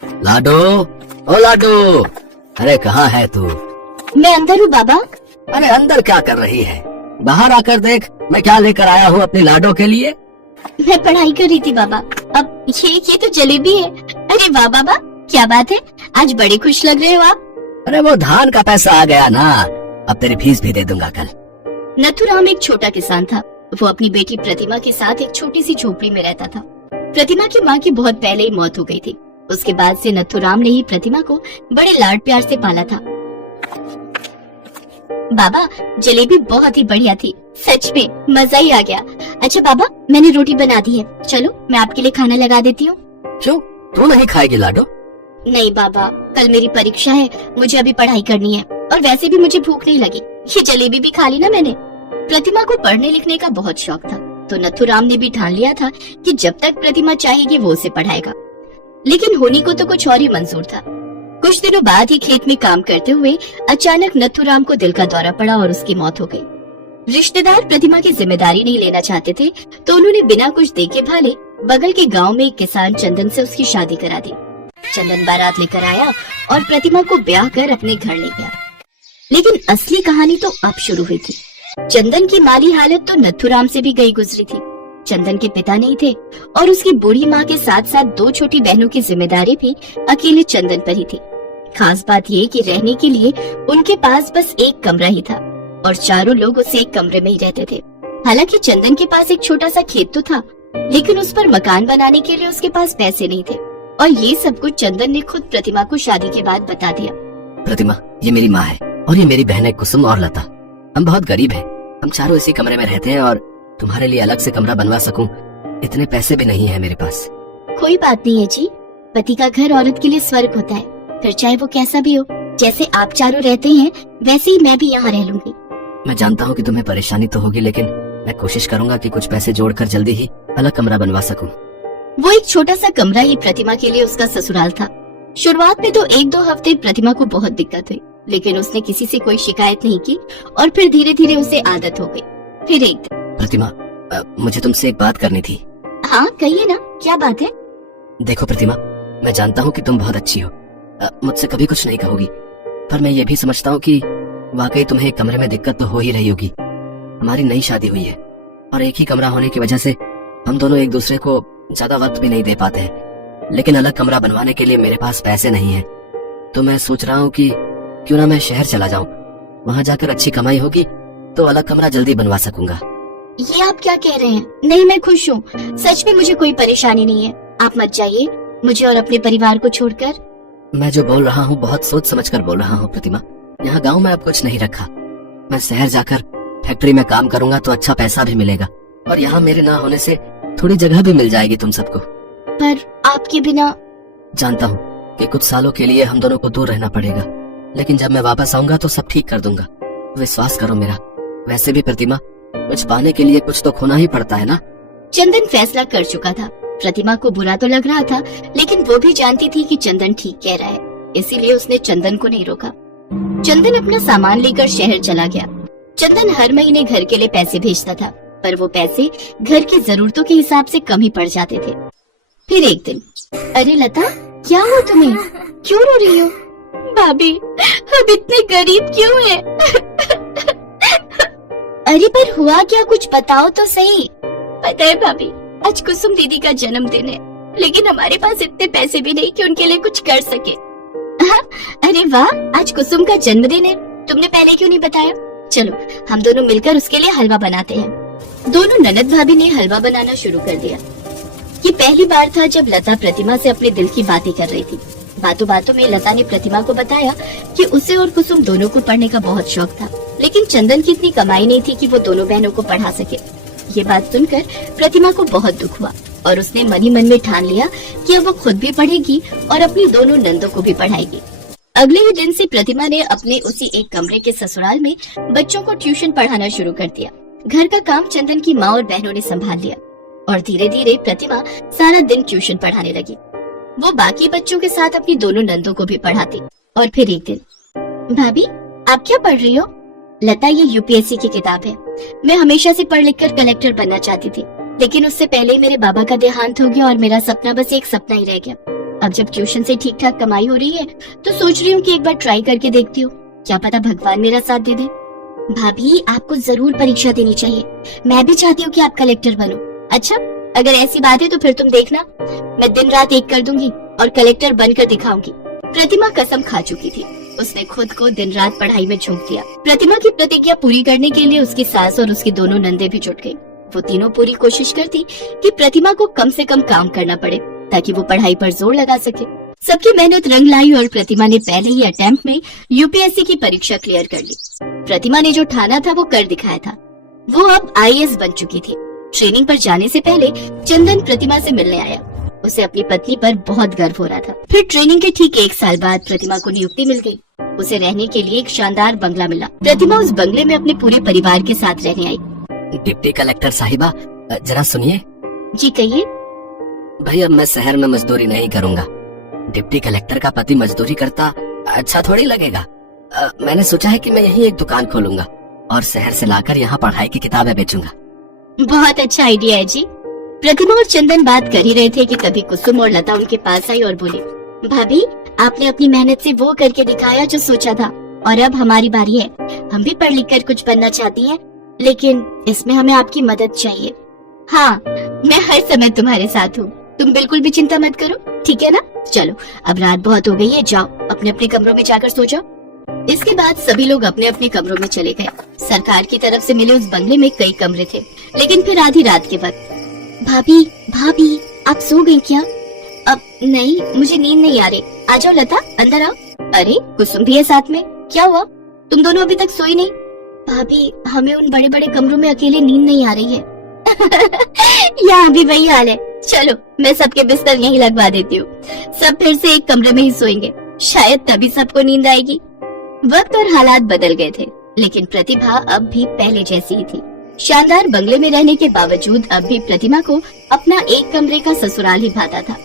लाडो, ओ लाडो, अरे कहाँ है तू? मैं अंदर हूँ बाबा। अरे अंदर क्या कर रही है? बाहर आकर देख मैं क्या लेकर आया हूँ अपनी लाडो के लिए। मैं पढ़ाई कर रही थी बाबा। अब ये तो जलेबी है। अरे वाह बाबा, क्या बात है, आज बड़े खुश लग रहे हो आप। अरे वो धान का पैसा आ गया ना, अब तेरी फीस भी दे दूंगा कल। नथुराम एक छोटा किसान था। वो अपनी बेटी प्रतिमा के साथ एक छोटी सी झोपड़ी में रहता था। प्रतिमा की माँ की बहुत पहले ही मौत हो गई थी। उसके बाद से नथुराम ने ही प्रतिमा को बड़े लाड प्यार से पाला था। बाबा जलेबी बहुत ही बढ़िया थी, सच में मजा ही आ गया। अच्छा बाबा, मैंने रोटी बना दी है, चलो मैं आपके लिए खाना लगा देती हूँ। क्यों, तू नहीं खाएगी लाडो? नहीं बाबा, कल मेरी परीक्षा है, मुझे अभी पढ़ाई करनी है और वैसे भी मुझे भूख नहीं लगी। ये जलेबी भी खा ली ना मैंने। प्रतिमा को पढ़ने लिखने का बहुत शौक था, तो नथुराम ने भी ठान लिया था कि जब तक प्रतिमा चाहेगी वो उसे पढ़ाएगा। लेकिन होनी को तो कुछ और ही मंजूर था। कुछ दिनों बाद ही खेत में काम करते हुए अचानक नथुराम को दिल का दौरा पड़ा और उसकी मौत हो गई। रिश्तेदार प्रतिमा की जिम्मेदारी नहीं लेना चाहते थे, तो उन्होंने बिना कुछ देखे भाले बगल के गांव में एक किसान चंदन से उसकी शादी करा दी। चंदन बारात लेकर आया और प्रतिमा को ब्याह कर अपने घर ले गया। लेकिन असली कहानी तो अब शुरू हुई थी। चंदन की माली हालत तो नथुराम से भी गई गुजरी थी। चंदन के पिता नहीं थे और उसकी बूढ़ी माँ के साथ साथ 2 छोटी बहनों की जिम्मेदारी भी अकेले चंदन पर ही थी। खास बात ये कि रहने के लिए उनके पास बस एक कमरा ही था और चारों लोग उस एक कमरे में ही रहते थे। हालांकि चंदन के पास एक छोटा सा खेत तो था, लेकिन उस पर मकान बनाने के लिए उसके पास पैसे नहीं थे। और ये सब कुछ चंदन ने खुद प्रतिमा को शादी के बाद बता दिया। प्रतिमा, ये मेरी माँ है और ये मेरी बहन है कुसुम और लता। हम बहुत गरीब हैं, हम चारों इसी कमरे में रहते हैं और तुम्हारे लिए अलग से कमरा बनवा सकूं, इतने पैसे भी नहीं है मेरे पास। कोई बात नहीं है जी, पति का घर औरत के लिए स्वर्ग होता है, फिर चाहे वो कैसा भी हो। जैसे आप चारों रहते हैं वैसे ही मैं भी यहाँ रह लूंगी। मैं जानता हूँ कि तुम्हें परेशानी तो होगी, लेकिन मैं कोशिश करूंगा कि कुछ पैसे जोड़कर जल्दी ही अलग कमरा बनवा सकूं। वो एक छोटा सा कमरा ही प्रतिमा के लिए उसका ससुराल था। शुरुआत में तो 1-2 हफ्ते प्रतिमा को बहुत दिक्कत हुई, लेकिन उसने किसी से कोई शिकायत नहीं की और फिर धीरे धीरे उसे आदत हो गई। फिर एक दिन, प्रतिमा, मुझे तुमसे एक बात करनी थी। हाँ कहिए ना, क्या बात है? देखो प्रतिमा, मैं जानता हूँ कि तुम बहुत अच्छी हो, मुझसे कभी कुछ नहीं कहोगी, पर मैं ये भी समझता हूँ कि वाकई तुम्हें एक कमरे में दिक्कत तो हो ही रही होगी। हमारी नई शादी हुई है और एक ही कमरा होने की वजह से हम दोनों एक दूसरे को ज्यादा वक्त भी नहीं दे पाते हैं। लेकिन अलग कमरा बनवाने के लिए मेरे पास पैसे नहीं है, तो मैं सोच रहा हूँ कि क्यों ना मैं शहर चला जाऊँ, वहाँ जाकर अच्छी कमाई होगी तो अलग कमरा जल्दी बनवा सकूंगा। ये आप क्या कह रहे हैं? नहीं, मैं खुश हूँ, सच में मुझे कोई परेशानी नहीं है। आप मत जाइए मुझे और अपने परिवार को छोड़कर। मैं जो बोल रहा हूँ बहुत सोच समझ कर बोल रहा हूँ प्रतिमा। यहाँ गाँव में अब कुछ नहीं रखा, मैं शहर जाकर फैक्ट्री में काम करूंगा तो अच्छा पैसा भी मिलेगा और यहाँ मेरे ना होने से थोड़ी जगह भी मिल जाएगी तुम सबको। पर आपके बिना? जानता हूँ कि कुछ सालों के लिए हम दोनों को दूर रहना पड़ेगा, लेकिन जब मैं वापस आऊंगा तो सब ठीक कर दूंगा, विश्वास करो मेरा। वैसे भी प्रतिमा, कुछ पाने के लिए कुछ तो खोना ही पड़ता है ना। चंदन फैसला कर चुका था। प्रतिमा को बुरा तो लग रहा था, लेकिन वो भी जानती थी कि चंदन ठीक कह रहा है, इसीलिए उसने चंदन को नहीं रोका। चंदन अपना सामान लेकर शहर चला गया। चंदन हर महीने घर के लिए पैसे भेजता था, पर वो पैसे घर की जरूरतों के हिसाब से कम ही पड़ जाते थे। फिर एक दिन, अरे लता, क्या हुआ तुम्हें? क्यों रो रही हो? भाभी, हम इतने गरीब क्यों हैं? अरे पर हुआ क्या, कुछ बताओ तो सही। पता है भाभी, आज कुसुम दीदी का जन्मदिन है, लेकिन हमारे पास इतने पैसे भी नहीं कि उनके लिए कुछ कर सके। अरे वाह, आज कुसुम का जन्मदिन है, तुमने पहले क्यों नहीं बताया? चलो हम दोनों मिलकर उसके लिए हलवा बनाते हैं। दोनों ननद भाभी ने हलवा बनाना शुरू कर दिया। ये पहली बार था जब लता प्रतिमा से अपने दिल की बातें कर रही थी। बातों बातों में लता ने प्रतिमा को बताया कि उसे और कुसुम दोनों को पढ़ने का बहुत शौक था, लेकिन चंदन की इतनी कमाई नहीं थी कि वो दोनों बहनों को पढ़ा सके। ये बात सुनकर प्रतिमा को बहुत दुख हुआ और उसने मन ही मन में ठान लिया कि अब वो खुद भी पढ़ेगी और अपनी दोनों नंदों को भी पढ़ाएगी। अगले ही दिन से प्रतिमा ने अपने उसी एक कमरे के ससुराल में बच्चों को ट्यूशन पढ़ाना शुरू कर दिया। घर का काम चंदन की माँ और बहनों ने संभाल लिया और धीरे धीरे प्रतिमा सारा दिन ट्यूशन पढ़ाने लगी। वो बाकी बच्चों के साथ अपनी दोनों नंदों को भी पढ़ाती। और फिर एक दिन, भाभी आप क्या पढ़ रही हो? लता, ये यूपीएससी की किताब है। मैं हमेशा से पढ़ लिख कर कलेक्टर बनना चाहती थी, लेकिन उससे पहले ही मेरे बाबा का देहांत हो गया और मेरा सपना बस एक सपना ही रह गया। अब जब ट्यूशन से ठीक ठाक कमाई हो रही है तो सोच रही हूँ कि एक बार ट्राई करके देखती हूँ, क्या पता भगवान मेरा साथ दे दे। भाभी आपको जरूर परीक्षा देनी चाहिए, मैं भी चाहती हूँ कि आप कलेक्टर बनो। अच्छा अगर ऐसी बात है तो फिर तुम देखना, मैं दिन रात एक कर दूंगी और कलेक्टर बनकर दिखाऊंगी। प्रतिमा कसम खा चुकी थी, उसने खुद को दिन रात पढ़ाई में झोंक दिया। प्रतिमा की प्रतिज्ञा पूरी करने के लिए उसकी सास और उसकी दोनों नंदे भी जुट गई। वो तीनों पूरी कोशिश करती कि प्रतिमा को कम से कम काम करना पड़े ताकि वो पढ़ाई पर जोर लगा सके। सबकी मेहनत रंग लाई और प्रतिमा ने पहले ही अटेम्प्ट में यूपीएससी की परीक्षा क्लियर कर ली। प्रतिमा ने जो ठाना था वो कर दिखाया था, वो अब आईएएस बन चुकी थी। ट्रेनिंग पर जाने से पहले चंदन प्रतिमा से मिलने आया, उसे अपनी पत्नी पर बहुत गर्व हो रहा था। फिर ट्रेनिंग के ठीक 1 साल बाद प्रतिमा को नियुक्ति मिल गई। उसे रहने के लिए एक शानदार बंगला मिला। प्रतिमा उस बंगले में अपने पूरे परिवार के साथ रहने आई। डिप्टी कलेक्टर साहिबा, जरा सुनिए। जी कहिए। भाई अब मैं शहर में मजदूरी नहीं करूंगा। डिप्टी कलेक्टर का पति मजदूरी करता अच्छा थोड़ी लगेगा। मैंने सोचा है कि मैं यहीं एक दुकान खोलूंगा और शहर से लाकर यहाँ पढ़ाई की किताबें बेचूंगा। बहुत अच्छा आइडिया है जी। प्रतिमा और चंदन बात कर ही रहे थे कि तभी कुसुम और लता उनके पास आई और बोली, भाभी आपने अपनी मेहनत से वो करके दिखाया जो सोचा था और अब हमारी बारी है। हम भी पढ़ लिख कर कुछ बनना चाहती हैं, लेकिन इसमें हमें आपकी मदद चाहिए। हाँ मैं हर समय तुम्हारे साथ हूँ, तुम बिल्कुल भी चिंता मत करो, ठीक है ना? चलो अब रात बहुत हो गई है, जाओ अपने अपने कमरों में जाकर सो जाओ। इसके बाद सभी लोग अपने अपने कमरों में चले गए। सरकार की तरफ से मिले उस बंगले में कई कमरे थे, लेकिन फिर आधी रात के वक्त, भाभी भाभी आप सो गई क्या? अब नहीं, मुझे नींद नहीं आ रही। आ जाओ लता, अंदर आओ। अरे कुसुम भी है साथ में, क्या हुआ? तुम दोनों अभी तक सोई नहीं? भाभी हमें उन बड़े बड़े कमरों में अकेले नींद नहीं आ रही है। यहाँ भी वही हाल है। चलो मैं सबके बिस्तर यहीं लगवा देती हूँ, सब फिर से एक कमरे में ही सोएंगे, शायद तभी सबको नींद आएगी। वक्त और हालात बदल गए थे, लेकिन प्रतिभा अब भी पहले जैसी ही थी। शानदार बंगले में रहने के बावजूद अब भी प्रतिमा को अपना एक कमरे का ससुराल ही भाता था।